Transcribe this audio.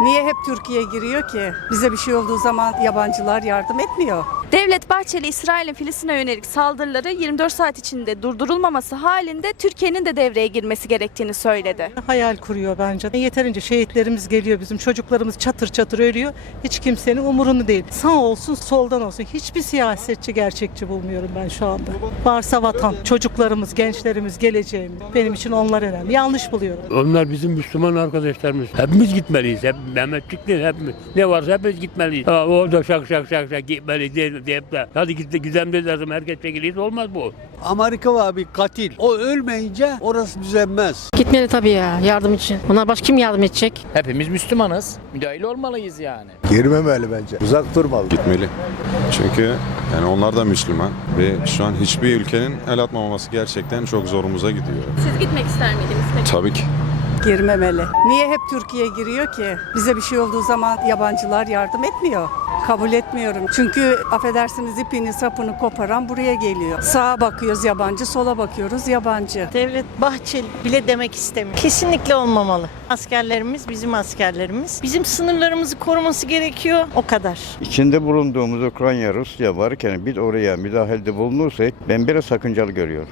Niye hep Türkiye giriyor ki? Bize bir şey olduğu zaman yabancılar yardım etmiyor. Devlet Bahçeli İsrail'in Filistin'e yönelik saldırıları 24 saat içinde durdurulmaması halinde Türkiye'nin de devreye girmesi gerektiğini söyledi. Hayal kuruyor bence. Yeterince şehitlerimiz geliyor bizim çocuklarımız çatır çatır ölüyor. Hiç kimsenin umurunu değil. Sağ olsun soldan olsun. Hiçbir siyasetçi gerçekçi bulmuyorum ben şu anda. Varsa vatan, çocuklarımız, gençlerimiz, geleceğimiz. Benim için onlar önemli. Yanlış buluyorum. Onlar bizim Müslüman arkadaşlarımız. Hepimiz gitmeliyiz. Hep Mehmetçikler hepimiz. Ne varsa hepimiz gitmeliyiz. Ha, orada şak şak şak şak gitmeliyiz deyip, deyip de hadi git de güzemde lazım herkes çekiliriz olmaz bu. Amerika var bir katil. O ölmeyince orası düzenmez. Gitmeli tabii ya yardım için. Onlar başka kim yardım edecek? Hepimiz Müslümanız. Müdahil olmalıyız yani. Girmemeli bence. Uzak durmalı. gitmeli. Çünkü yani onlar da Müslüman ve şu an hiçbir ülkenin el atmaması gerçekten çok zorumuza gidiyor. Siz gitmek ister miydiniz peki? Tabii ki. Girmemeli. Niye hep Türkiye giriyor ki? Bize bir şey olduğu zaman yabancılar yardım etmiyor. Kabul etmiyorum. Çünkü affedersiniz ipini sapını koparan buraya geliyor. Sağa bakıyoruz yabancı, sola bakıyoruz yabancı. Devlet Bahçeli bile demek istemiyor. Kesinlikle olmamalı. Askerlerimiz bizim askerlerimiz. Bizim sınırlarımızı koruması gerekiyor. O kadar. İçinde bulunduğumuz Ukrayna, Rusya varken biz oraya müdahalede bulunursak ben biraz sakıncalı görüyorum.